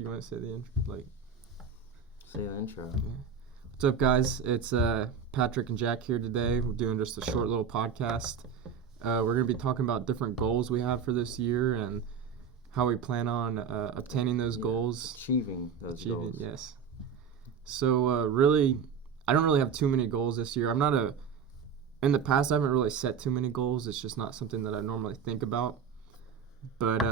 Do you want to say the intro? Say the intro. Yeah. What's up, guys? It's Patrick and Jack here today. We're doing just a short little podcast. We're going to be talking about different goals we have for this year and how we plan on obtaining those goals. Achieving those goals. Yes. So, really, I don't really have too many goals this year. In the past, I haven't really set too many goals. It's just not something that I normally think about. But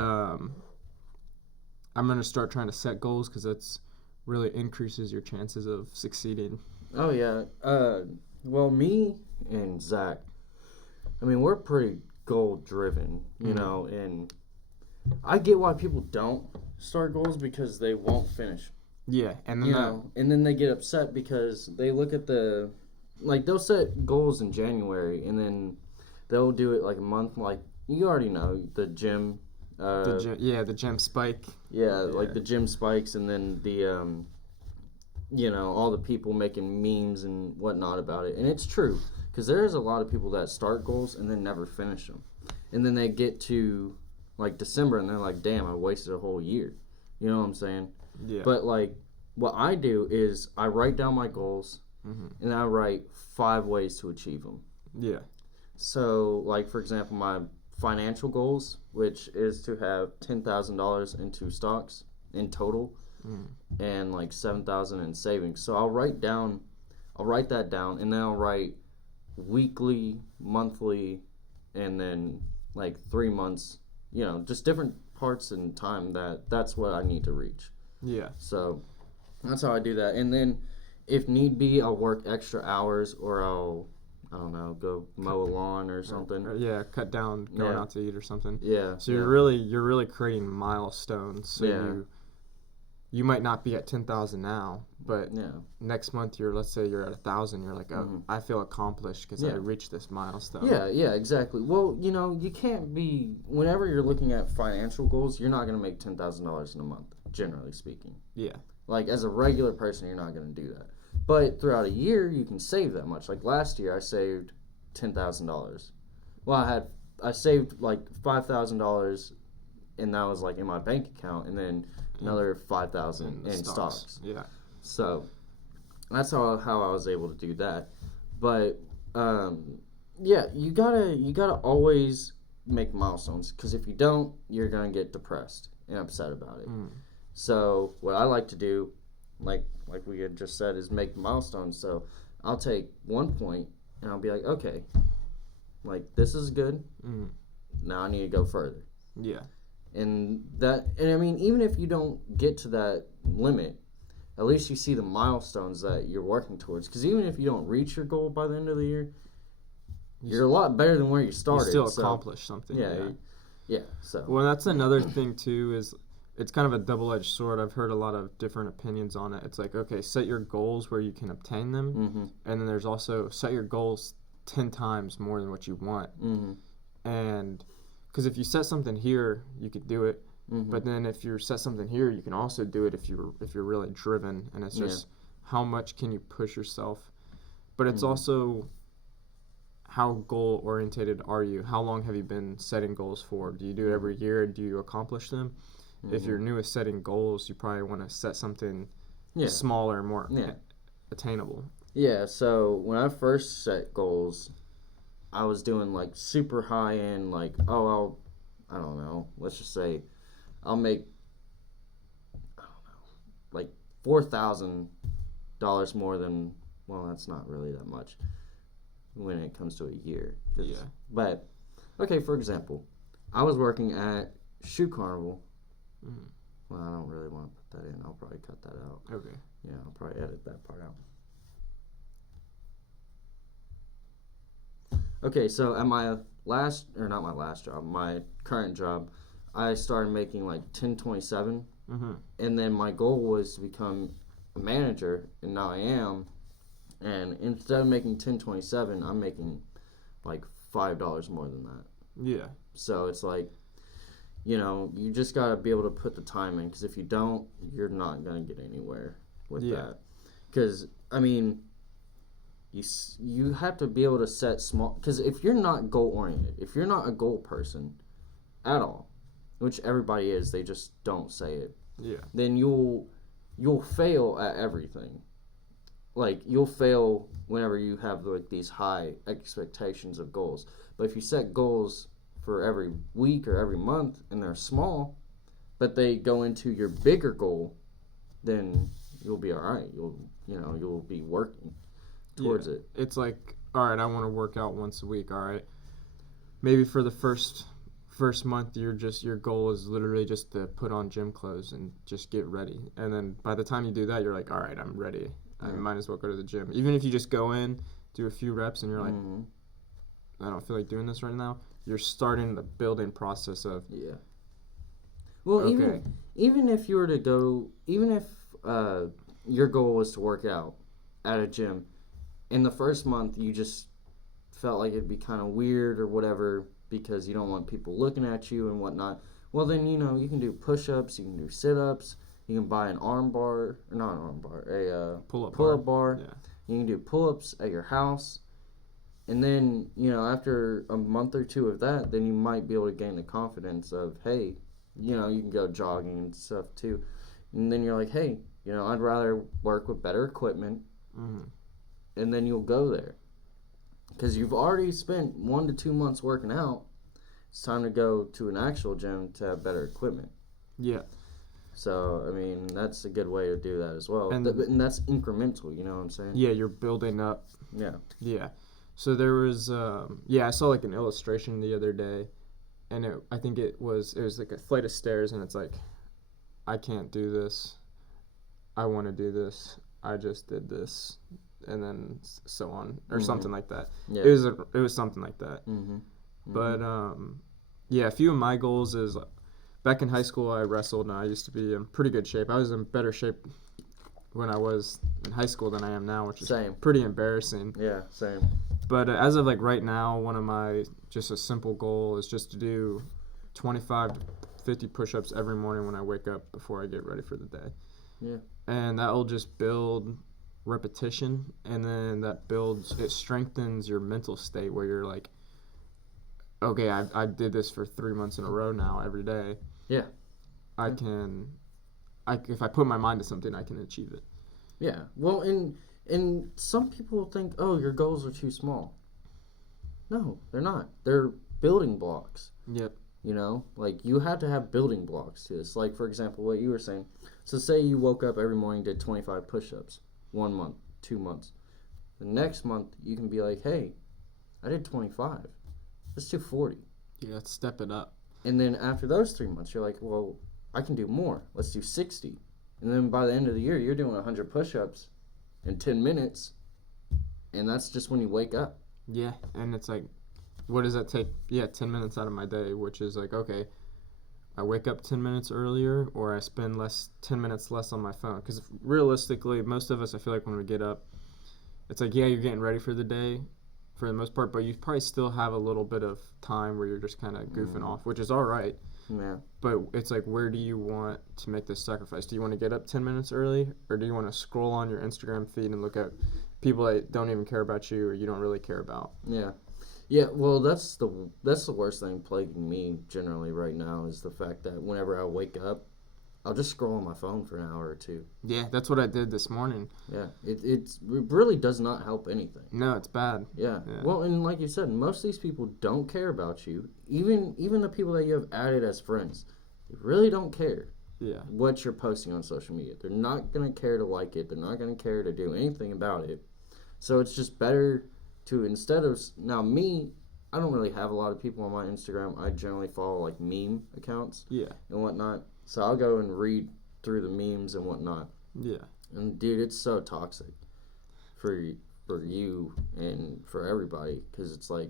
I'm going to start trying to set goals because that's really increases your chances of succeeding. Oh, yeah. Well, me and Zach, I mean, we're pretty goal-driven, you know, and I get why people don't start goals because they won't finish. Yeah, and then and then they get upset because they look at they'll set goals in January and then they'll do it like a month, like you already know, the gym. The gym spike. Yeah, like the gym spikes, and then the all the people making memes and whatnot about it. And it's true, because there's a lot of people that start goals and then never finish them. And then they get to, like, December, and they're like, damn, I wasted a whole year. You know what I'm saying? Yeah. But, like, what I do is I write down my goals, and I write 5 ways to achieve them. Yeah. So, like, for example, my financial goals, which is to have $10,000 into stocks in total, and like $7,000 in savings. So I'll write that down, and then I'll write weekly, monthly, and then like 3 months. Just different parts in time that's what I need to reach. Yeah. So that's how I do that, and then if need be, I'll work extra hours, or I don't know, go mow a lawn or something. Cut down going out to eat or something. Yeah. So you're really creating milestones. So you might not be at 10,000 now, but next month let's say you're at 1,000. You're like, I feel accomplished because I reached this milestone. Yeah, exactly. Well, you can't be, whenever you're looking at financial goals, you're not going to make $10,000 in a month, generally speaking. Yeah. Like, as a regular person, you're not going to do that. But throughout a year, you can save that much. Like last year, I saved $10,000. Well, I saved like $5,000, and that was like in my bank account, and then another $5,000 in stocks. Yeah. So that's how I was able to do that. But you gotta always make milestones, because if you don't, you're gonna get depressed and upset about it. So what I like to do, like we had just said, is make milestones. So I'll take 1 point and I'll be like, okay, like this is good. Now I need to go further. Yeah. And I mean, even if you don't get to that limit, at least you see the milestones that you're working towards. Because even if you don't reach your goal by the end of the year, you're a lot better than where you started. You still accomplished something. Yeah. So. Well, that's another thing too, is it's kind of a double-edged sword. I've heard a lot of different opinions on it. It's like, okay, set your goals where you can obtain them, and then there's also set your goals 10 times more than what you want. And because if you set something here, you could do it, but then if you set something here, you can also do it if you're really driven. And it's just how much can you push yourself, but it's also how goal-orientated are you? How long have you been setting goals for? Do you do it every year? Do you accomplish them? If you're new at setting goals, you probably want to set something smaller, more attainable. Yeah, so when I first set goals, I was doing like super high end, like, I don't know, let's just say I'll make, like $4,000 more than, well, that's not really that much when it comes to a year. But, okay, for example, I was working at Shoe Carnival. Well, I don't really want to put that in. I'll probably cut that out. Okay. Yeah, I'll probably edit that part out. Okay, so at my my current job, I started making like $10.27, and then my goal was to become a manager, and now I am. And instead of making $10.27, I'm making like $5 more than that. Yeah. So it's like, you just got to be able to put the time in, because if you don't, you're not going to get anywhere with that. Because, I mean, you have to be able to set small, because if you're not goal-oriented, if you're not a goal person at all, which everybody is, they just don't say it, then you'll fail at everything. Like, you'll fail whenever you have like these high expectations of goals. But if you set goals for every week or every month and they're small, but they go into your bigger goal, then you'll be all right. You'll be working towards it. It's like, all right, I want to work out once a week. All right, maybe for the first month, your goal is literally just to put on gym clothes and just get ready. And then by the time you do that, you're like, all right, I'm ready. I might as well go to the gym. Even if you just go in, do a few reps, and you're like, I don't feel like doing this right now. You're starting the building process of Well, even if you were to go, even if your goal was to work out at a gym, in the first month you just felt like it'd be kind of weird or whatever because you don't want people looking at you and whatnot. Well, then you can do push-ups, you can do sit-ups, you can buy an arm bar, or not an arm bar, a pull-up bar. Yeah. You can do pull-ups at your house. And then, after a month or two of that, then you might be able to gain the confidence of, hey, you can go jogging and stuff too. And then you're like, hey, I'd rather work with better equipment. And then you'll go there. Because you've already spent 1 to 2 months working out. It's time to go to an actual gym to have better equipment. Yeah. So, I mean, that's a good way to do that as well. And that's incremental, you know what I'm saying? Yeah, you're building up. Yeah. Yeah. So there was, I saw like an illustration the other day, and I think it was like a flight of stairs, and it's like, I can't do this. I want to do this. I just did this, and then so on, or something like that. Yeah. It was something like that. But a few of my goals is, back in high school I wrestled, and I used to be in pretty good shape. I was in better shape when I was in high school than I am now, which is pretty embarrassing. Yeah, same. But as of like right now, one of my just a simple goal is just to do 25 to 50 push-ups every morning when I wake up before I get ready for the day. Yeah. And that will just build repetition, and then it strengthens your mental state where you're like, okay, I did this for 3 months in a row now every day. Yeah. If I put my mind to something, I can achieve it. Yeah. Well, and some people think, oh, your goals are too small. No, they're not. They're building blocks. Yep. Like, you have to have building blocks to this. Like, for example, what you were saying. So say you woke up every morning, did 25 push-ups. 1 month, 2 months. The next month, you can be like, hey, I did 25. Let's do 40. Yeah, let's step it up. And then after those 3 months, you're like, well, I can do more. Let's do 60. And then by the end of the year, you're doing 100 push-ups in 10 minutes. And that's just when you wake up. Yeah, and it's like, what does that take? Yeah, 10 minutes out of my day, which is like, okay, I wake up 10 minutes earlier, or I spend 10 minutes less on my phone. Because realistically, most of us, I feel like when we get up, it's like, yeah, you're getting ready for the day for the most part, but you probably still have a little bit of time where you're just kind of goofing off, which is all right. Yeah. But it's like, where do you want to make this sacrifice? Do you want to get up 10 minutes early, or do you want to scroll on your Instagram feed and look at people that don't even care about you or you don't really care about? Yeah. Yeah, well, that's the worst thing plaguing me generally right now is the fact that whenever I wake up, I'll just scroll on my phone for an hour or two. Yeah, that's what I did this morning. Yeah, it really does not help anything. No, it's bad. Yeah. Well, and like you said, most of these people don't care about you. Even the people that you have added as friends, they really don't care. Yeah. What you're posting on social media. They're not going to care to like it. They're not going to care to do anything about it. So it's just better to, instead of, now me, I don't really have a lot of people on my Instagram. I generally follow like meme accounts and whatnot. So I'll go and read through the memes and whatnot. Yeah. And dude, it's so toxic for you and for everybody, because it's like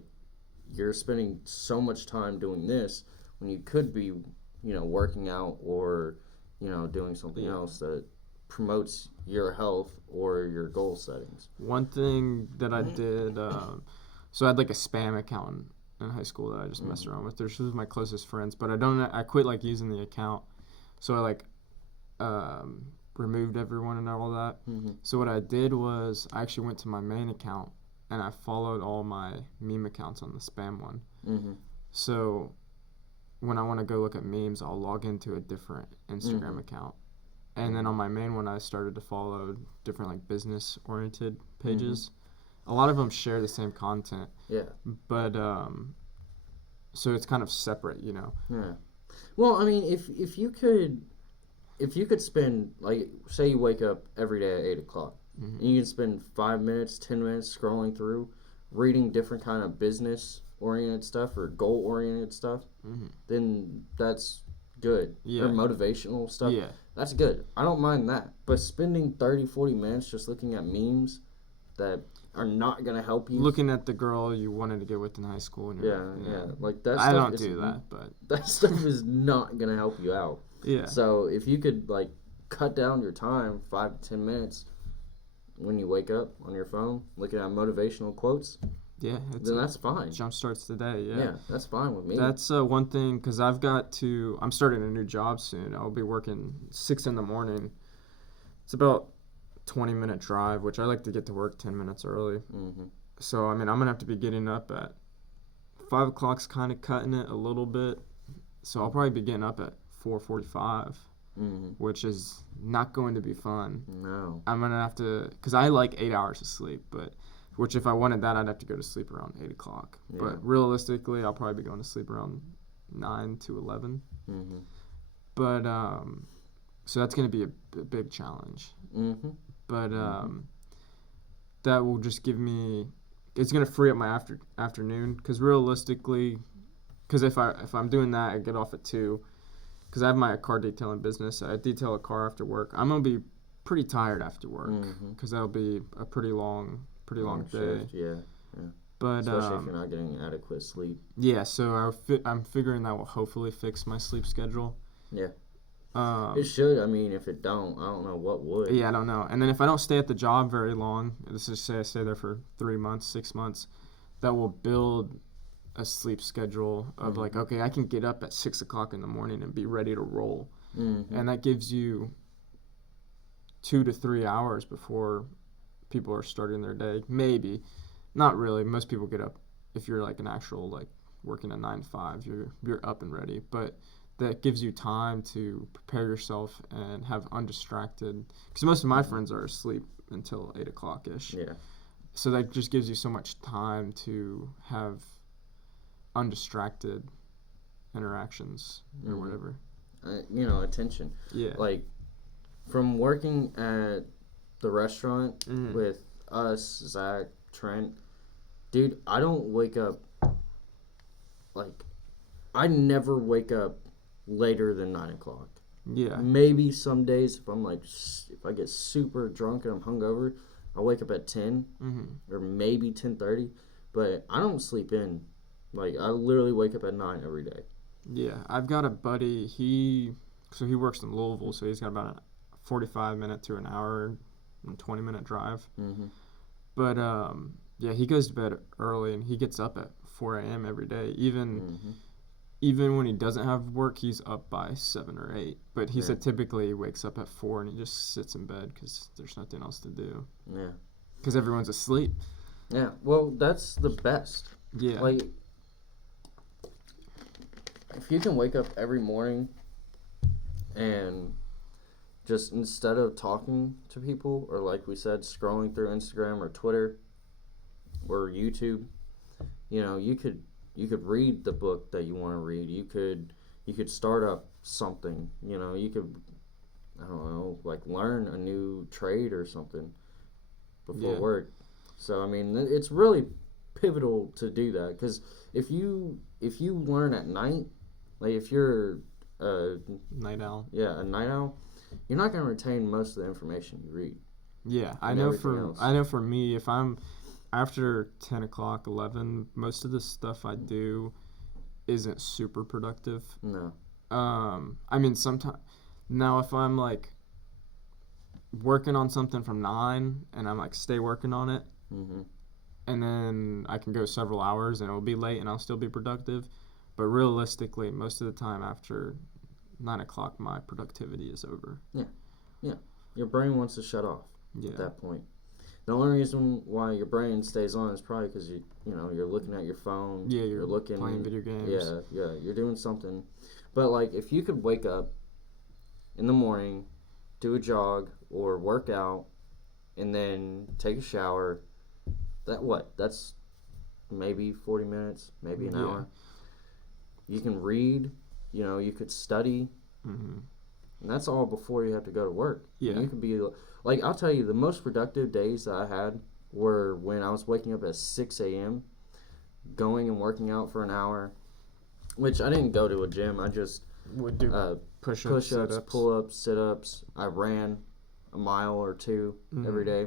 you're spending so much time doing this when you could be, working out or, doing something else that promotes your health or your goal settings. One thing that I did, so I had like a spam account in high school that I just messed around with. They're just my closest friends, but I quit like using the account. So I like removed everyone and all that. So what I did was I actually went to my main account and I followed all my meme accounts on the spam one. So when I want to go look at memes, I'll log into a different Instagram account And then on my main one, I started to follow different like business oriented pages. A lot of them share the same content. Yeah. But so it's kind of separate, you know. Yeah. Well, I mean, if you could spend, like, say you wake up every day at 8 o'clock, and you can spend 5 minutes, 10 minutes scrolling through, reading different kind of business oriented stuff or goal oriented stuff, then that's good. Yeah. Or motivational stuff. Yeah. That's good. I don't mind that. But spending 30, 40 minutes just looking at memes that are not going to help you. Looking at the girl you wanted to get with in high school. And Yeah. Like, that I stuff don't do that, but that stuff is not going to help you out. Yeah. So if you could, like, cut down your time 5 to 10 minutes when you wake up on your phone looking at motivational quotes, then that's fine. Jump starts the day. Yeah, that's fine with me. That's one thing, because I'm starting a new job soon. I'll be working 6 in the morning. It's about 20-minute drive, which I like to get to work 10 minutes early. So I mean, I'm gonna have to be getting up at 5 o'clock's kind of cutting it a little bit. So I'll probably be getting up at 4:45, which is not going to be fun. No. I'm going to have to, because I like 8 hours of sleep, which if I wanted that, I'd have to go to sleep around 8 o'clock. Yeah. But realistically, I'll probably be going to sleep around 9 to 11. But, so that's going to be a big challenge. But that will just give me, it's going to free up my afternoon, because realistically, because if I'm doing that, I get off at 2, because I have my car detailing business. I detail a car after work. I'm gonna be pretty tired after work, because that'll be a pretty long day. Shift, yeah. But especially if you're not getting adequate sleep. Yeah, so I'm figuring that will hopefully fix my sleep schedule. Yeah. It should. I mean, if it don't, I don't know what would. Yeah, I don't know. And then if I don't stay at the job very long, let's just say I stay there for 3 months, 6 months, that will build a sleep schedule of like, okay, I can get up at 6 o'clock in the morning and be ready to roll. And that gives you 2 to 3 hours before people are starting their day. Maybe. Not really. Most people get up, if you're like an actual, like, working a 9 to 5, you're up and ready. But that gives you time to prepare yourself and have undistracted, because most of my friends are asleep until 8 o'clock-ish. Yeah. So that just gives you so much time to have undistracted interactions or whatever. Attention. Yeah. Like, from working at the restaurant with us, Zach, Trent, dude, I don't wake up, like, I never wake up later than 9 o'clock. Yeah. Maybe some days if I get super drunk and I'm hungover, I'll wake up at 10 or maybe 10:30, but I don't sleep in. Like, I literally wake up at 9 every day. Yeah, I've got a buddy, he works in Louisville, so he's got about a 45-minute to an hour and 20-minute drive. But, yeah, he goes to bed early, and he gets up at 4 a.m. every day. Even when he doesn't have work, he's up by 7 or 8. But he said typically he wakes up at 4 and he just sits in bed because there's nothing else to do. Yeah. Because everyone's asleep. Yeah, well, that's the best. Yeah. Like, if you can wake up every morning and just, instead of talking to people or, like we said, scrolling through Instagram or Twitter or YouTube, you could read the book that you want to read. You could start up something. You could, I don't know, like, learn a new trade or something before work. So, I mean, it's really pivotal to do that, because if you learn at night, like, if you're a night owl. Yeah, a night owl, you're not going to retain most of the information you read. Yeah, I know for me, if I'm after 10 o'clock, 11, most of the stuff I do isn't super productive. No. I mean, sometimes, now if I'm, like, working on something from 9 and I'm, like, stay working on it, and then I can go several hours and it'll be late and I'll still be productive. But realistically, most of the time after 9 o'clock, my productivity is over. Yeah. Your brain wants to shut off at that point. The only reason why your brain stays on is probably because you're looking at your phone. Yeah, you're playing video games. Yeah, you're doing something. But, like, if you could wake up in the morning do a jog or work out, and then take a shower. That's maybe 40 minutes, maybe an hour. You can read, you could study. Mm-hmm. And that's all before you have to go to work. Yeah. And you could be, like, I'll tell you, the most productive days that I had were when I was waking up at 6 a.m., going and working out for an hour, which I didn't go to a gym. I just would do push-ups, pull-ups, sit-ups. I ran a mile or two every day.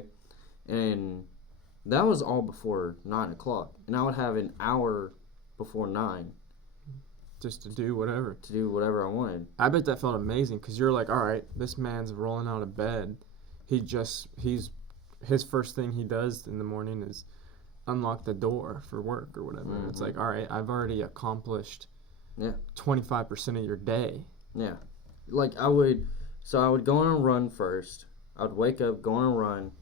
And that was all before 9 o'clock. And I would have an hour before 9. Just to do whatever. To do whatever I wanted. I bet that felt amazing because you're like, all right, this man's rolling out of bed. His first thing he does in the morning is unlock the door for work or whatever. Mm-hmm. It's like, all right, I've already accomplished 25% of your day. Yeah. Like I would go on a run first. I would wake up, go on a run,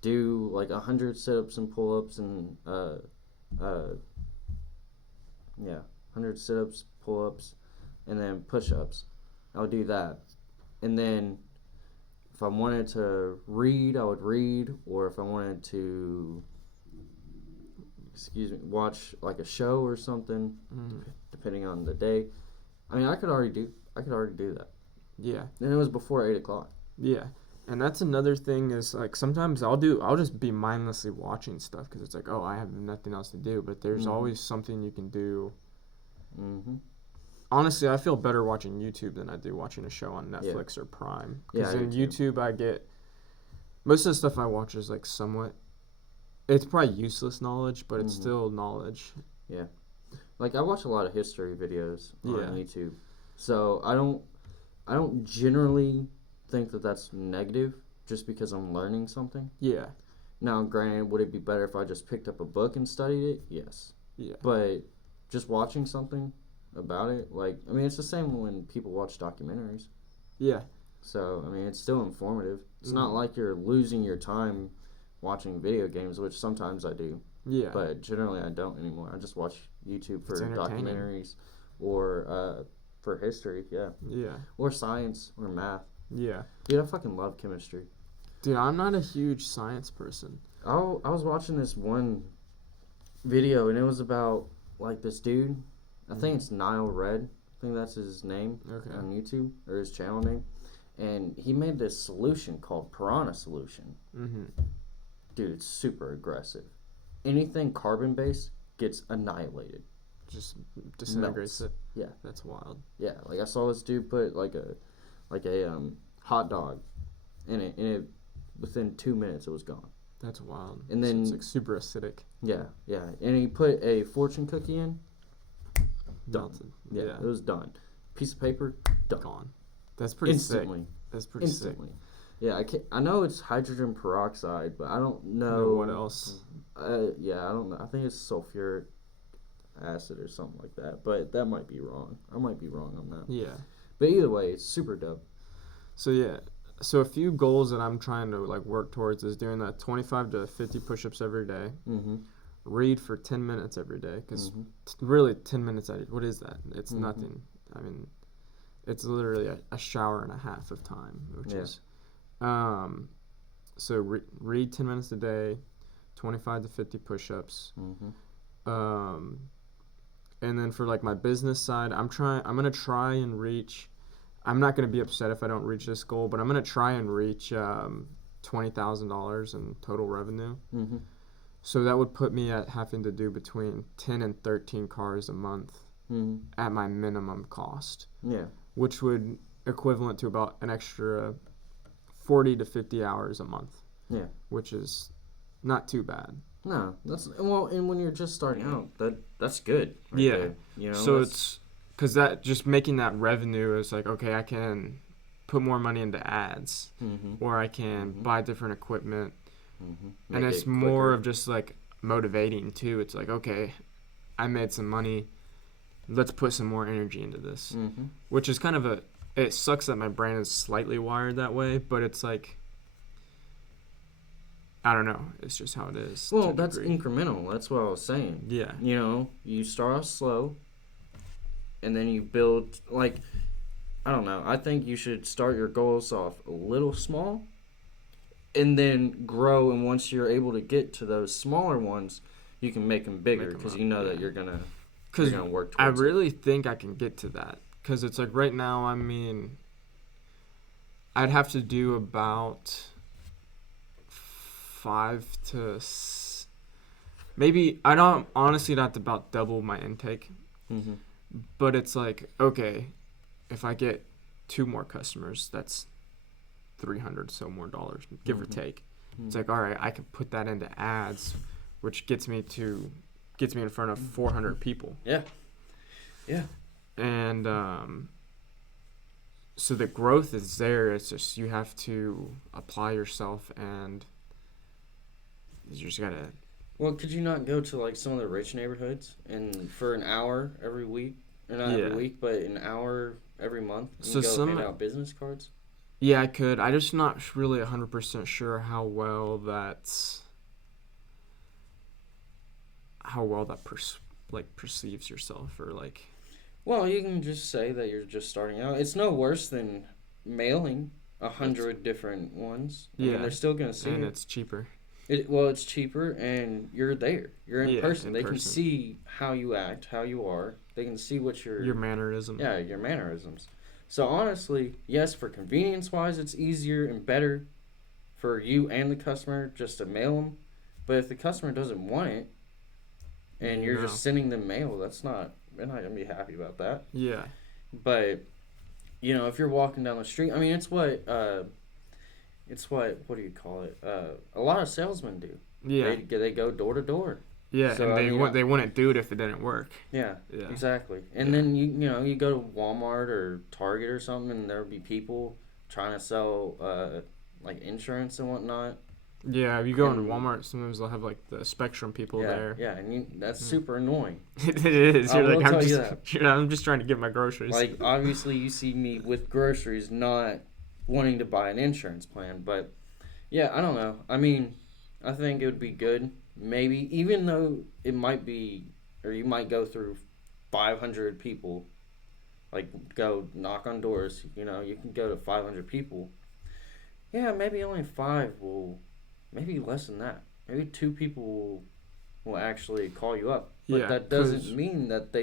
do like 100 sit-ups and pull-ups and 100 sit-ups, pull-ups, and then push-ups. I would do that. And then if I wanted to read, I would read. Or if I wanted to, watch like a show or something, depending on the day. I mean, I could already do that. Yeah. And it was before 8 o'clock. Yeah. And that's another thing is, like, sometimes I'll just be mindlessly watching stuff because it's like, oh, I have nothing else to do. But there's always something you can do. Mm-hmm. Honestly, I feel better watching YouTube than I do watching a show on Netflix or Prime. Because in YouTube, I get most of the stuff I watch is like somewhat. It's probably useless knowledge, but it's still knowledge. Yeah, like I watch a lot of history videos on YouTube, so I don't generally think that that's negative just because I'm learning something. Yeah. Now, granted, would it be better if I just picked up a book and studied it? Yes. Yeah. But just watching something about it, like, I mean, it's the same when people watch documentaries. Yeah. So, I mean, it's still informative. It's not like you're losing your time watching video games, which sometimes I do. Yeah. But generally I don't anymore. I just watch YouTube for documentaries or for history, yeah. Or science or math. Yeah. Dude, I fucking love chemistry. Dude, I'm not a huge science person. I was watching this one video, and it was about, like, this dude. I think it's Nile Red. I think that's his name on YouTube, or his channel name. And he made this solution called Piranha Solution. Mm-hmm. Dude, it's super aggressive. Anything carbon-based gets annihilated. Just disintegrates it. Yeah. That's wild. Yeah, like I saw this dude put like a hot dog in it, and it within 2 minutes it was gone. That's wild. And then so it's like super acidic. Yeah. And he put a fortune cookie in. Melted. Yeah, it was done. Piece of paper, done. Gone. That's pretty instantly. Sick. That's pretty instantly. Sick. Yeah, I know it's hydrogen peroxide, but I don't know what else. I don't know. I think it's sulfuric acid or something like that, but that might be wrong. I might be wrong on that. Yeah. But either way, it's super dope. So a few goals that I'm trying to like work towards is doing that 25 to 50 push-ups every day. Mm-hmm. Read for 10 minutes every day because really 10 minutes what is that? It's nothing. I mean, it's literally a shower and a half of time, which is so read 10 minutes a day, 25 to 50 push-ups. And then for like my business side, I'm going to try and reach, I'm not going to be upset if I don't reach this goal, but I'm going to try and reach $20,000 in total revenue. Mm-hmm. So that would put me at having to do between 10 and 13 cars a month at my minimum cost. Yeah. Which would equivalent to about an extra 40 to 50 hours a month. Yeah. Which is not too bad. No, and when you're just starting out, that's good. Right there. You know, so it's because that just making that revenue is like, okay, I can put more money into ads, or I can buy different equipment, and it's more of just like motivating too. It's like, okay, I made some money, let's put some more energy into this, which is kind of it sucks that my brain is slightly wired that way, but it's like, I don't know. It's just how it is. Well, that's incremental. That's what I was saying. Yeah. You know, you start off slow, and then you build, like, I don't know. I think you should start your goals off a little small and then grow. And once you're able to get to those smaller ones, you can make them bigger because you know that you're gonna work towards I really think I can get to that. Because it's like right now, I mean, I'd have to do about 5 to maybe, I don't honestly not about double my intake. Mm-hmm. But it's like, okay, if I get 2 more customers, that's $300 so more dollars, give or take. It's like, all right, I can put that into ads, which gets me in front of 400 people. Yeah. And so the growth is there. It's just you have to apply yourself, and you just gotta. Well, could you not go to like some of the rich neighborhoods and for an hour every week, or not every week, but an hour every month, and hand out business cards? Yeah, I could. I'm just not really 100% sure how well that perceives yourself, or like. Well, you can just say that you're just starting out. It's no worse than mailing 100 different ones. I mean, they're still gonna see and it. It's cheaper. It's cheaper, and you're there. You're in person. They can see how you act, how you are. They can see what your mannerisms. Yeah, your mannerisms. So honestly, yes, for convenience-wise, it's easier and better for you and the customer just to mail them. But if the customer doesn't want it, and you're just sending them mail, they're not gonna be happy about that. Yeah. But if you're walking down the street, I mean, it's what do you call it? A lot of salesmen do. Yeah. They go door to door. Yeah, so, and they wouldn't do it if it didn't work. Yeah. Exactly. And then you go to Walmart or Target or something, and there'll be people trying to sell like insurance and whatnot. Yeah, if you go into Walmart, sometimes they'll have like the Spectrum people there. Yeah, and that's super annoying. It is. You're like, I'm just trying to get my groceries. Like, obviously, you see me with groceries, not wanting to buy an insurance plan, but yeah, I don't know. I mean, I think it would be good. Maybe, even though it might be, or you might go through 500 people, like go knock on doors. You can go to 500 people. Yeah, maybe only 5 will. Maybe less than that. Maybe 2 people will actually call you up. But that doesn't mean that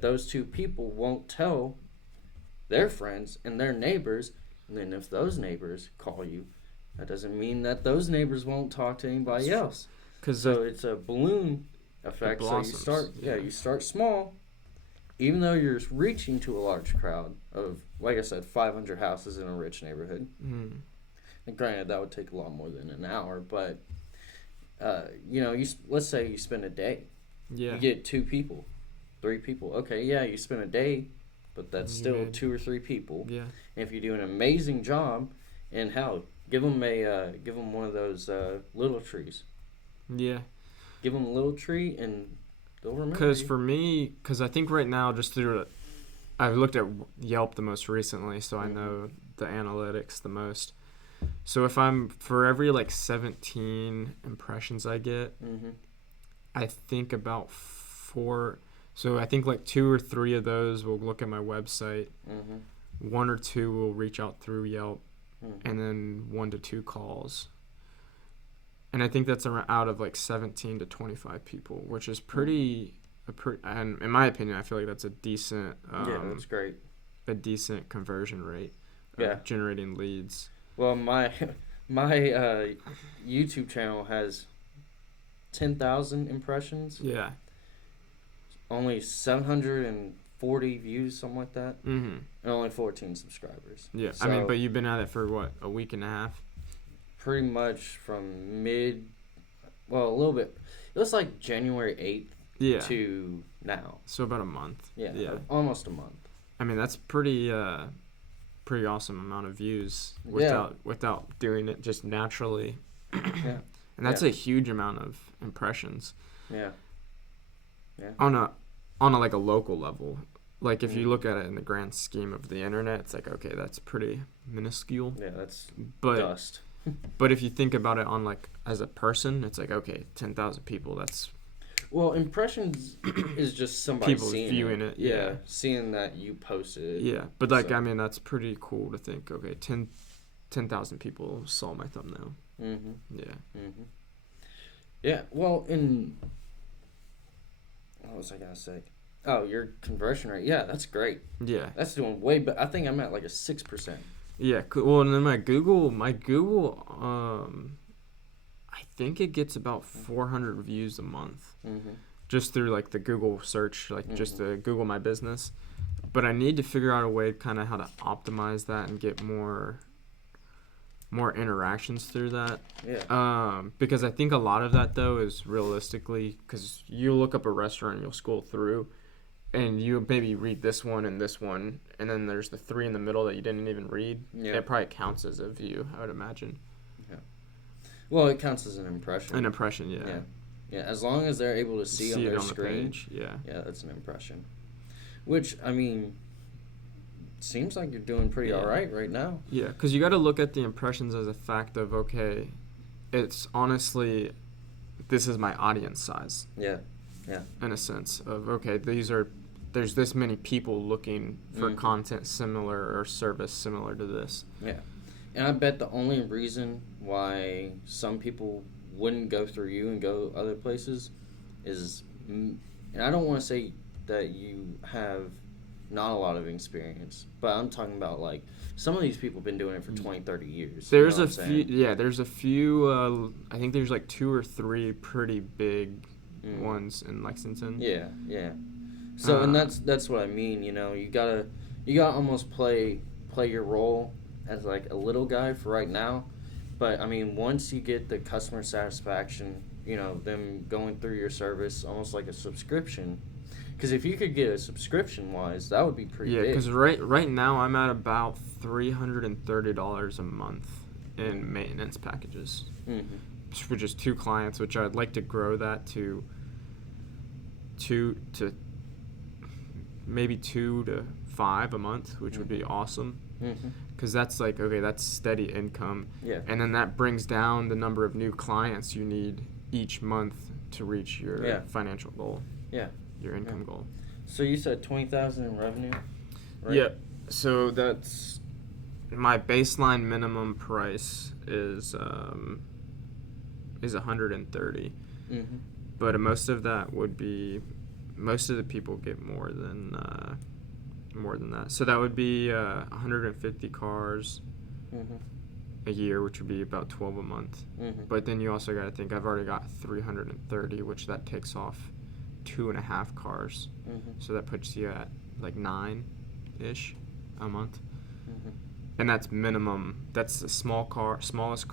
those 2 people won't tell their friends and their neighbors. And then if those neighbors call you, that doesn't mean that those neighbors won't talk to anybody else. So it's a balloon effect. So you start small, even though you're reaching to a large crowd of, like I said, 500 houses in a rich neighborhood. Mm. And granted, that would take a lot more than an hour, but let's say you spend a day. Yeah. You get 2 people, 3 people. Okay, yeah, you spend a day, but that's still 2 or 3 people. Yeah. And if you do an amazing job, and hell, give them one of those little trees. Yeah. Give them a little tree, and they'll remember. Because I think right now, just through I've looked at Yelp the most recently, so I know the analytics the most. So if for every like 17 impressions I get, I think about 4. So I think like 2 or 3 of those will look at my website. 1 or 2 will reach out through Yelp, and then 1 to 2 calls. And I think that's out of like 17 to 25 people, which is pretty. And in my opinion, I feel like that's a decent. That's great. A decent conversion rate. Of generating leads. Well, my YouTube channel has 10,000 impressions. Yeah. Only 740 views, something like that. Mm-hmm. And only 14 subscribers. Yeah, so, I mean, but you've been at it for what, a week and a half? Pretty much from a little bit. It was like January 8th to now. So about a month. Yeah, almost a month. I mean, that's pretty awesome amount of views without doing it just naturally. Yeah. And that's a huge amount of impressions. Yeah. Yeah. On a like a local level. Like if you look at it in the grand scheme of the internet, it's like, okay, that's pretty minuscule. Yeah, that's dust. But if you think about it on like as a person, it's like, okay, 10,000 people, that's Well, impressions is just somebody People seeing viewing it. Yeah. seeing that you posted it. Yeah, but like, so. I mean, that's pretty cool to think. Okay, 10,000 people saw my thumbnail. Mm-hmm. Yeah. Mm-hmm. Yeah. Well, what was I gonna say? Oh, your conversion rate. Yeah, that's great. Yeah. That's doing way, but I think I'm at like a 6%. Yeah. Well, and then my Google, I think it gets about 400 reviews a month, just through like the Google search, like just the Google My Business. But I need to figure out a way, kind of how to optimize that and get more interactions through that. Yeah. Because I think a lot of that though is realistically, because you look up a restaurant and you'll scroll through, and you maybe read this one, and then there's the 3 in the middle that you didn't even read. Yeah. It probably counts as a view, I would imagine. Yeah. Well, it counts as an impression. An impression, yeah. Yeah. Yeah. As long as they're able to see on their screen. The page. Yeah. Yeah, that's an impression. Which, I mean, seems like you're doing pretty all right now. Yeah, because you got to look at the impressions as a fact of, okay, it's honestly, this is my audience size. Yeah, yeah. In a sense of, okay, there's this many people looking for content similar or service similar to this. Yeah, and I bet the only reason why some people wouldn't go through you and go other places is, and I don't want to say that you have not a lot of experience, but I'm talking about like some of these people have been doing it for 20, 30 years. There's a few, I think there's like 2 or 3 pretty big ones in Lexington. Yeah, yeah. So and that's what I mean, you know, you gotta almost play your role as like a little guy for right now. But I mean, once you get the customer satisfaction, you know, them going through your service almost like a subscription. Because if you could get a subscription-wise, that would be pretty big. Yeah, because right now I'm at about $330 a month in maintenance packages, which is 2 clients, which I'd like to grow that to maybe 2 to 5 a month, which would be awesome. Because that's like, okay, that's steady income. Yeah. And then that brings down the number of new clients you need each month to reach your financial goal. Yeah. Your income goal. So you said 20,000 in revenue, right? Yeah. So that's my baseline minimum price is 130. But most of that would be, most of the people get more than that. So that would be 150 cars a year, which would be about 12 a month. But then you also got to think, I've already got 330, which that takes off 2.5 cars. So that puts you at like 9-ish a month. And that's minimum. That's the smallest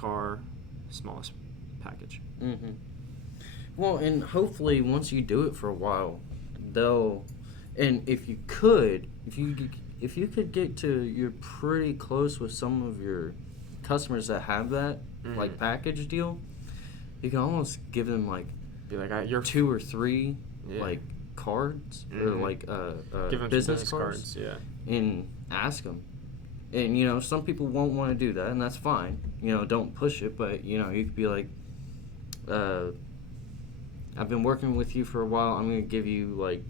package. Well, and hopefully once you do it for a while, and if you could get to, you're pretty close with some of your customers that have that like package deal, you can almost give them like, be like, you're 2 or 3 like cards or like business cards, and ask them. And you know, some people won't want to do that, and that's fine. You know, don't push it, but you know, you could be like, I've been working with you for a while. I'm gonna give you like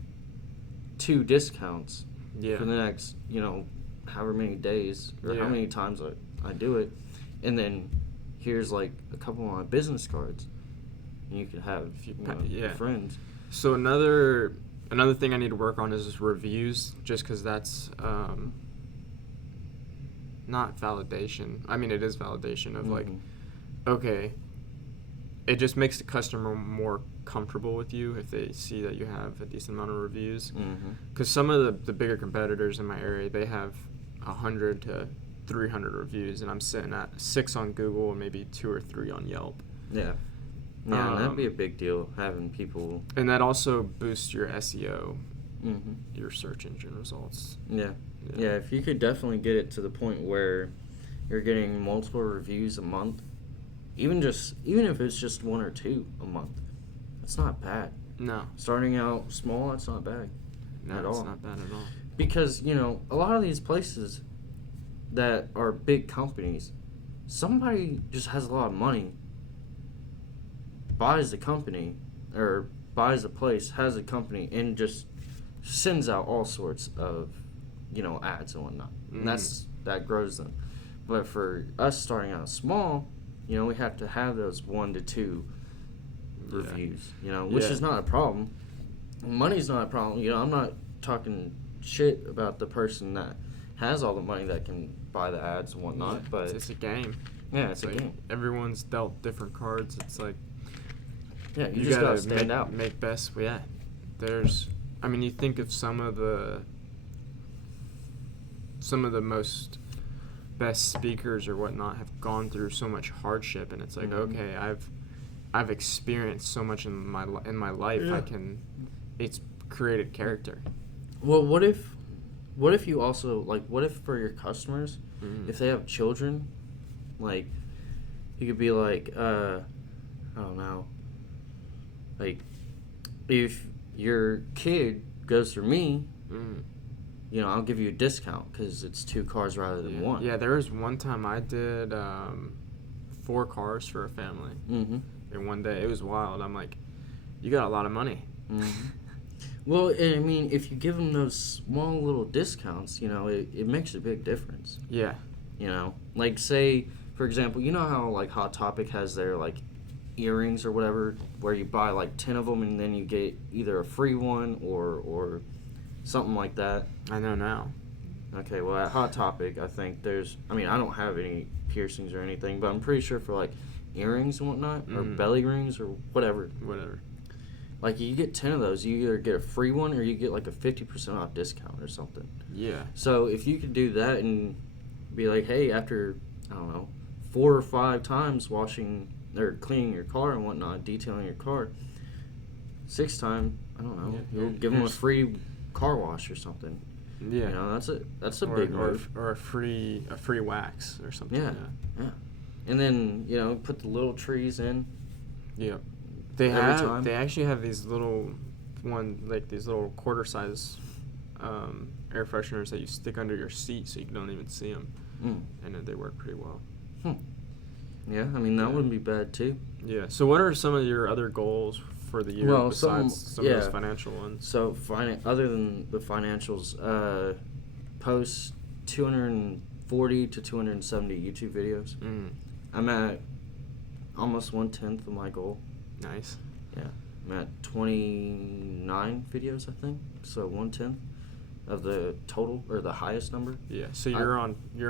2 discounts for the next, you know, however many days or how many times I do it, and then here's like a couple of my business cards, and you could have friends. So another thing I need to work on is reviews, just because that's not validation. I mean, it is validation of like, okay, it just makes the customer more comfortable with you if they see that you have a decent amount of reviews. Because some of the bigger competitors in my area, they have 100 to 300 reviews, and I'm sitting at 6 on Google and maybe 2 or 3 on Yelp. Yeah, and that'd be a big deal, having people. And that also boosts your SEO, your search engine results. Yeah, if you could definitely get it to the point where you're getting multiple reviews a month, even if it's just 1 or 2 a month, that's not bad. No. Starting out small, that's not bad at all. It's not bad at all. Because, you know, a lot of these places that are big companies, somebody just has a lot of money, buys the company, or buys a place, has a company, and just sends out all sorts of, ads and whatnot. And that grows them. But for us starting out small, we have to have those 1 to 2 reviews, which is not a problem. Money's not a problem. I'm not talking shit about the person that has all the money that can buy the ads and whatnot, but it's a game. Yeah, it's a game. Everyone's dealt different cards. It's like, yeah, you just gotta stand out. Make best. Yeah, you think of some of the most best speakers or whatnot have gone through so much hardship, and it's like, okay, I've experienced so much in my life. Yeah. It's created character. Well, what if you also, what if for your customers, if they have children, you could be like, I don't know, if your kid goes through me, I'll give you a discount because it's 2 cars rather than 1. Yeah, there was one time I did 4 cars for a family in one day. It was wild. I'm like, you got a lot of money. Well, if you give them those small little discounts, it makes a big difference. Yeah. Say, for example, how, Hot Topic has their, earrings or whatever, where you buy, 10 of them and then you get either a free one or something like that. I know now. Okay, well, at Hot Topic, I think there's... I don't have any piercings or anything, but I'm pretty sure for, earrings and whatnot, or belly rings or whatever. You get 10 of those, you either get a free one or you get, a 50% off discount or something. Yeah. So, if you could do that and be like, hey, after, I don't know, 4 or 5 times washing or cleaning your car and whatnot, detailing your car, 6th time, I don't know, you'll give them a free car wash or something. Yeah. That's a big move. Or a free wax or something. Yeah. And then, put the little trees in. Yeah. They actually have these little these little quarter size air fresheners that you stick under your seat so you don't even see them. And they work pretty well. Yeah, that wouldn't be bad too. Yeah. So what are some of your other goals for the year besides some of those financial ones? So other than the financials, post 240 to 270 YouTube videos. I'm at almost 1/10 of my goal. Nice. Yeah. I'm at 29 videos, I think. So 1/10 of the total, or the highest number. Yeah. So you're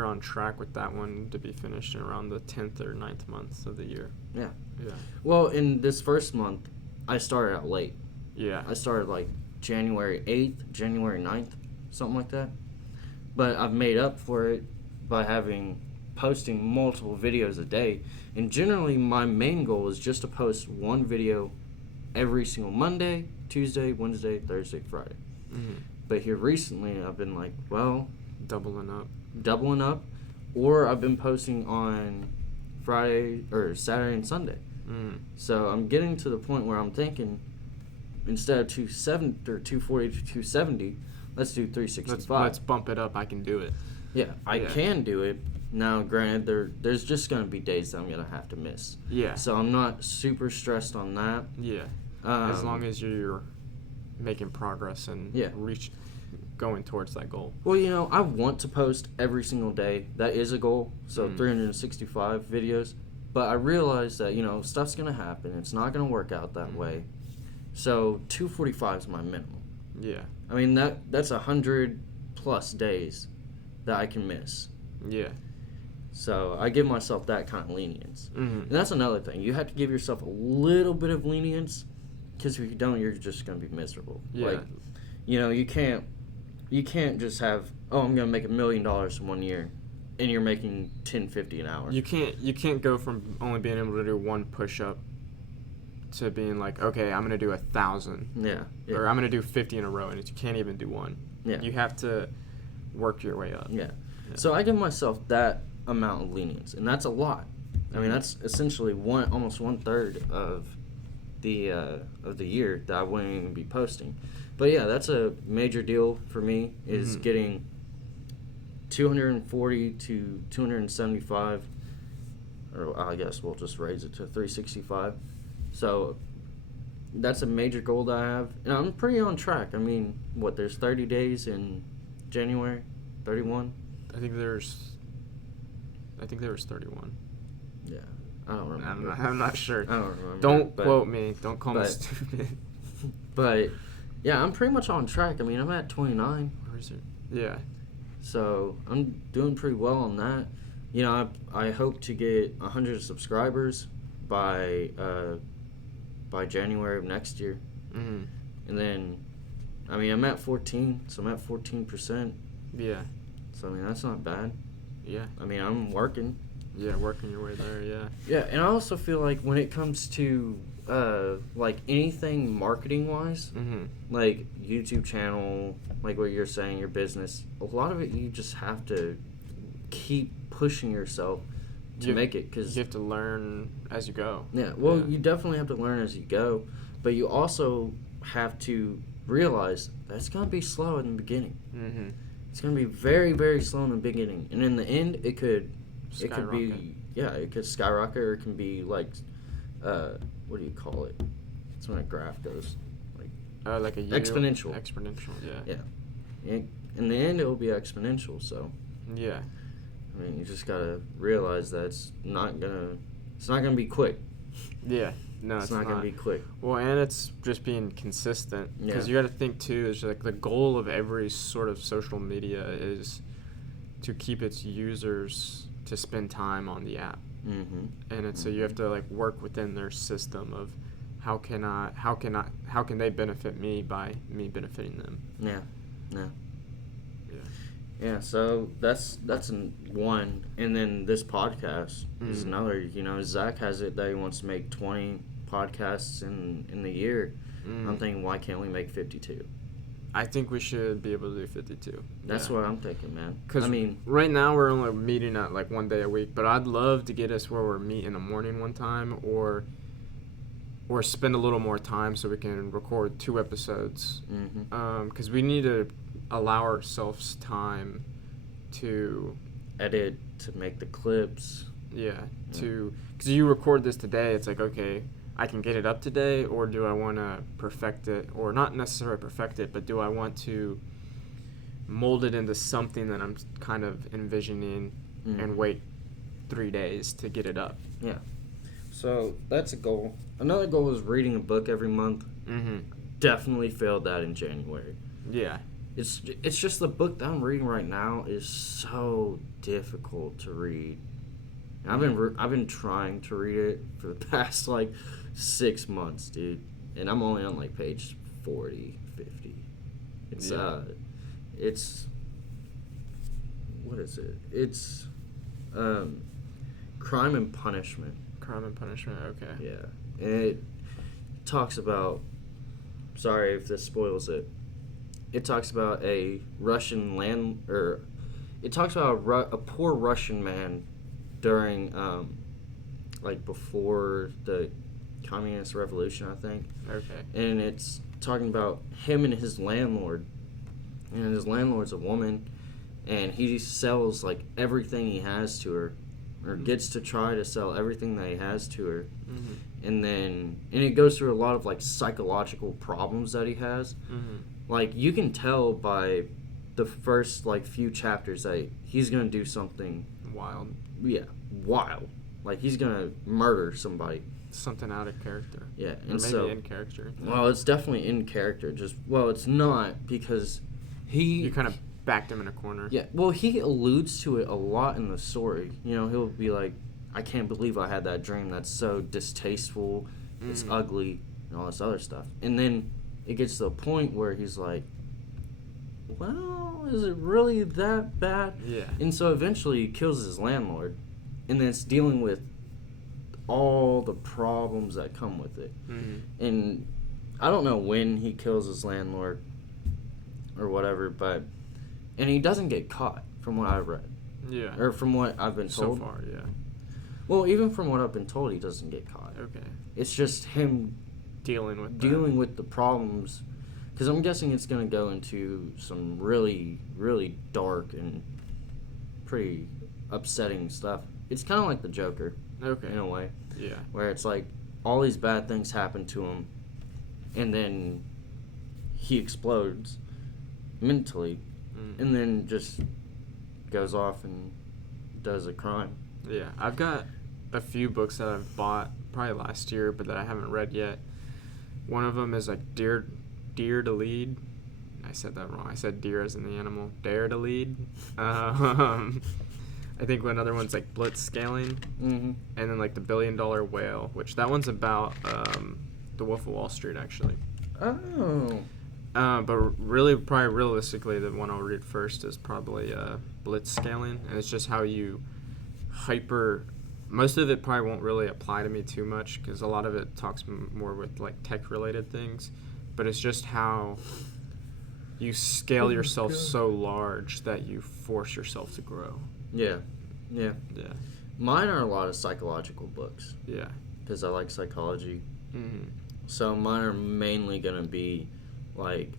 on track with that one to be finished in around the 10th or 9th month of the year. Yeah. Yeah. Well, in this first month, I started out late. Yeah. I started January 8th, January 9th, something like that. But I've made up for it by posting multiple videos a day. And generally, my main goal is just to post 1 video every single Monday, Tuesday, Wednesday, Thursday, Friday. But here recently, I've been doubling up, or I've been posting on Friday or Saturday and Sunday. So I'm getting to the point where I'm thinking, instead of 240 to 270, let's do 365. Let's bump it up. I can do it. Yeah, I can do it. Now, granted, there's just going to be days that I'm going to have to miss. Yeah. So I'm not super stressed on that. Yeah. As long as you're making progress and going towards that goal. Well, I want to post every single day. That is a goal. So 365 videos. But I realize that, stuff's going to happen. It's not going to work out that way. So 245 is my minimum. Yeah. That's 100 plus days that I can miss. Yeah. So I give myself that kind of lenience. And that's another thing. You have to give yourself a little bit of lenience, because if you don't, you're just going to be miserable. Yeah. You can't just have, I'm going to make $1 million in 1 year, and you're making $10.50 an hour. You can't go from only being able to do 1 push-up to being like, okay, I'm going to do 1,000. Yeah. Or I'm going to do 50 in a row, and you can't even do 1. Yeah. You have to work your way up. Yeah. So I give myself that amount of lenience, and that's a lot. That's essentially almost 1/3 of the year that I wouldn't even be posting. But yeah, that's a major deal for me, is getting 240 to 275, or I guess we'll just raise it to 365. So, that's a major goal that I have, and I'm pretty on track. I mean, there's 30 days in January, 31. I think there was 31. Yeah, I don't remember. I'm not sure. I don't remember. Don't quote me. Don't call me stupid. But yeah, I'm pretty much on track. I mean, I'm at 29. Where is it? Yeah. So I'm doing pretty well on that. You know, I hope to get 100 subscribers by January of next year. Mm-hmm. And then, I mean, I'm at 14, so I'm at 14%. Yeah. So, I mean, that's not bad. Yeah. I mean, I'm working. Yeah, working your way there, yeah. Yeah, and I also feel like when it comes to, like, anything marketing-wise, mm-hmm. like YouTube channel, like what you're saying, your business, a lot of it you just have to keep pushing yourself to make it. Cause you have to learn as you go. Yeah, well, you definitely have to learn as you go, but you also have to realize that it's going to be slow in the beginning. Mm-hmm. It's going to be very, very slow in the beginning. And in the end, it could be, it could skyrocket, or it can be like, what do you call it? It's when a graph goes like a exponential. Exponential, yeah. Yeah. In the end, it will be exponential, so. Yeah. I mean, you just gotta realize that it's not gonna be quick. Yeah, no, it's not gonna be quick. Well, and it's just being consistent, because you got to think too. Is like the goal of every sort of social media is to keep its users to spend time on the app, and it's so you have to like work within their system of how can they benefit me by me benefiting them. Yeah, so that's one, and then this podcast is another. You know, Zach has it that he wants to make 20 podcasts in the year. I'm thinking, why can't we make 52? I think we should be able to do 52. That's what I'm thinking, man. Because I mean, right now we're only meeting at like one day a week, but I'd love to get us where we're meet in the morning one time, or spend a little more time so we can record 2 episodes. Because we need to allow ourselves time to edit, to make the clips. Because you record this today, it's like, okay, I can get it up today, or do I want to perfect it, or not necessarily perfect it, but do I want to mold it into something that I'm kind of envisioning and wait 3 days to get it up. Yeah. So that's a goal. Another goal is reading a book every month. Definitely failed that in January. Yeah. It's just the book that I'm reading right now is so difficult to read. I've been trying to read it for the past like 6 months, dude, and I'm only on like page 40, 50. It's what is it? It's Crime and Punishment. Crime and Punishment. Okay. Yeah, and it talks about. Sorry if this spoils it. It talks about a Russian it talks about a poor Russian man during, like before the Communist Revolution, I think. Okay. And it's talking about him and his landlord. And his landlord's a woman, and he sells like everything he has to her, or gets to try to sell everything that he has to her. And it goes through a lot of like psychological problems that he has. Like, you can tell by the first, like, few chapters that he's going to do something... Wild. Yeah, wild. Like, he's going to murder somebody. Something out of character. Yeah, and maybe in character. Well, it's definitely in character. It's not, because You kind of backed him in a corner. Yeah, well, he alludes to it a lot in the story. You know, he'll be like, I can't believe I had that dream. That's so distasteful. It's ugly, and all this other stuff. And then... it gets to a point where he's like, well, is it really that bad? Yeah. And so eventually he kills his landlord. And then it's dealing with all the problems that come with it. And I don't know when he kills his landlord or whatever, and he doesn't get caught from what I've read. Yeah. Or from what I've been told. So far, yeah. Well, even from what I've been told, he doesn't get caught. Okay. It's just him dealing with the problems, because I'm guessing it's going to go into some really, really dark and pretty upsetting stuff. It's kind of like the Joker, in a way. Yeah. Where it's like all these bad things happen to him, and then he explodes mentally, and then just goes off and does a crime. Yeah, I've got a few books that I've bought probably last year, but that I haven't read yet. One of them is like Dear to Lead. I said that wrong. I said deer as in the animal. Dare to Lead. I think another one's like Blitz Scaling, and then like The $1 Billion Whale, which that one's about the Wolf of Wall Street actually. Oh. But really, probably realistically, the one I'll read first is probably Blitz Scaling, and it's just how you most of it probably won't really apply to me too much because a lot of it talks more with like tech related things, but it's just how you scale yourself so large that you force yourself to grow. Yeah. Mine are a lot of psychological books. Yeah. Because I like psychology. Mm-hmm. So mine are mainly going to be like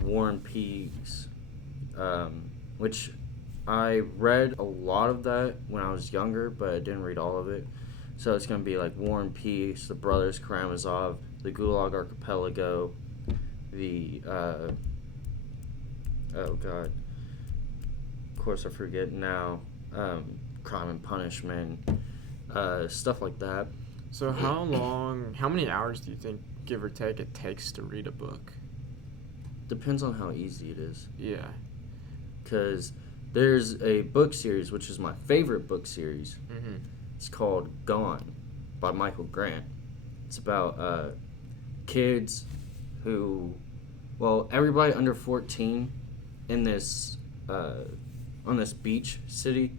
Warren Peace, which I read a lot of that when I was younger, but I didn't read all of it. So it's going to be like War and Peace, The Brothers Karamazov, The Gulag Archipelago, the, oh God, of course I forget now, Crime and Punishment, stuff like that. So how many hours do you think, give or take, it takes to read a book? Depends on how easy it is. Yeah. Because there's a book series, which is my favorite book series. Mm-hmm. It's called Gone by Michael Grant. It's about kids who, everybody under 14 in this, on this beach city,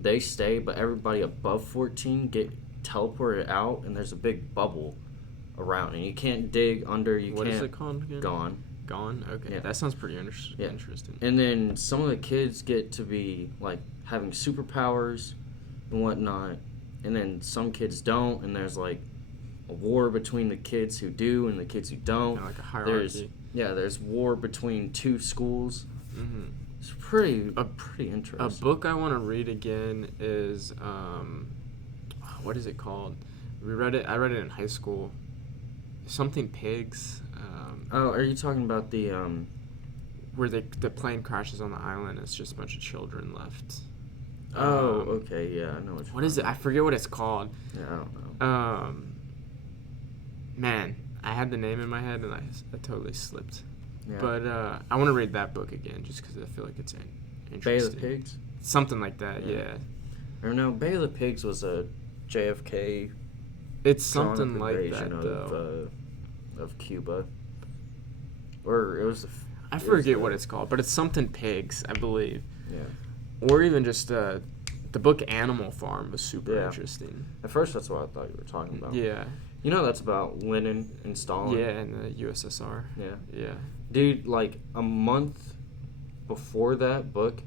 they stay, but everybody above 14 get teleported out, and there's a big bubble around, and you can't dig under. What is it called again? Gone. Okay, yeah. That sounds pretty interesting. And then some of the kids get to be like having superpowers and whatnot, and then some kids don't, and there's like a war between the kids who do and the kids who don't. Like a hierarchy. There's war between two schools. Mm-hmm. It's pretty interesting. A book I want to read again is what is it called? I read it in high school. Something Pigs. Are you talking about the where the plane crashes on the island? It's just a bunch of children left. Okay, yeah, I know what is it? I forget what it's called. Yeah, I don't know. Man, I had the name in my head and I totally slipped. Yeah. But I want to read that book again just because I feel like it's interesting. Bay of the Pigs? Something like that, yeah. Or no, Bay of the Pigs was a JFK. It's something like that, though. Of Cuba. Or it was... I forget what it's called, but it's something Pigs, I believe. Yeah. Or even just the book Animal Farm was super interesting. At first, that's what I thought you were talking about. Yeah. You know that's about Lenin and Stalin? Yeah, in the USSR. Yeah. Dude, like a month before that book,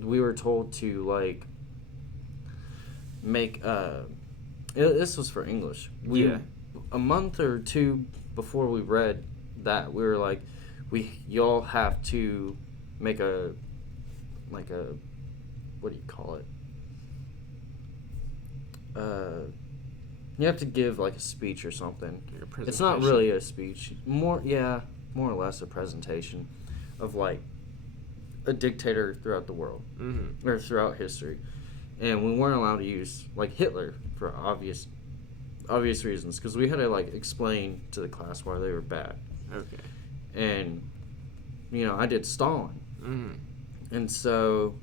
we were told to like make this was for English. A month or two before we read that, we were like, y'all have to make a what do you call it? You have to give like a speech or something. It's not really a speech. More or less a presentation of like a dictator throughout the world or throughout history. And we weren't allowed to use like Hitler for obvious reasons because we had to like explain to the class why they were bad. Okay. And I did Stalin. And so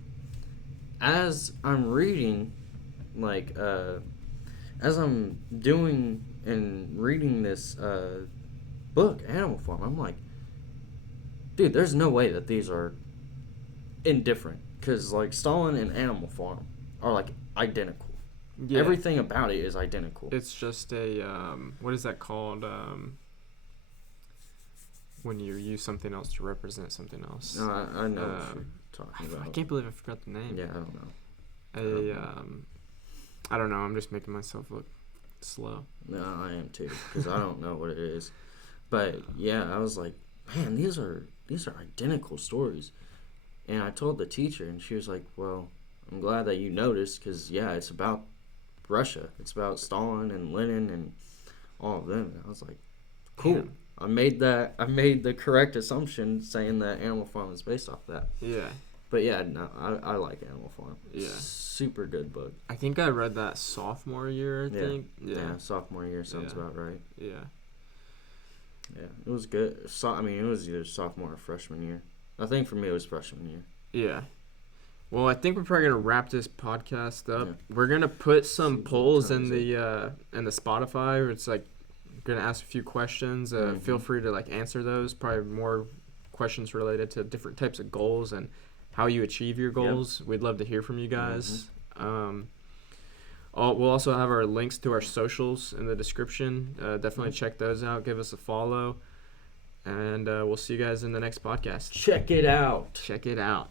as I'm reading like as I'm doing and reading this book, Animal Farm, I'm like, dude, there's no way that these are indifferent. Because, like, Stalin and Animal Farm are, like, identical. Yeah. Everything about it is identical. It's just a, what is that called? When you use something else to represent something else. No, I know what you're talking about. I can't believe I forgot the name. Yeah, I don't know. I don't know. I'm just making myself look slow. No, I am too, because I don't know what it is. But yeah, I was like, man, these are identical stories. And I told the teacher, and she was like, well, I'm glad that you noticed, because yeah, it's about Russia. It's about Stalin and Lenin and all of them. And I was like, cool. Damn. I made the correct assumption saying that Animal Farm is based off that. Yeah. But yeah, no, I like Animal Farm. Yeah. Super good book. I think I read that sophomore year, I think. Yeah, sophomore year sounds about right. Yeah. Yeah, it was good. It was either sophomore or freshman year. I think for me it was freshman year. Yeah. Well, I think we're probably gonna wrap this podcast up. Yeah. We're gonna put some polls in the Spotify. Where it's like gonna ask a few questions. Feel free to like answer those. Probably more questions related to different types of goals and how you achieve your goals. Yep. We'd love to hear from you guys. We'll also have our links to our socials in the description. Definitely check those out. Give us a follow. And we'll see you guys in the next podcast. Check it out. Check it out.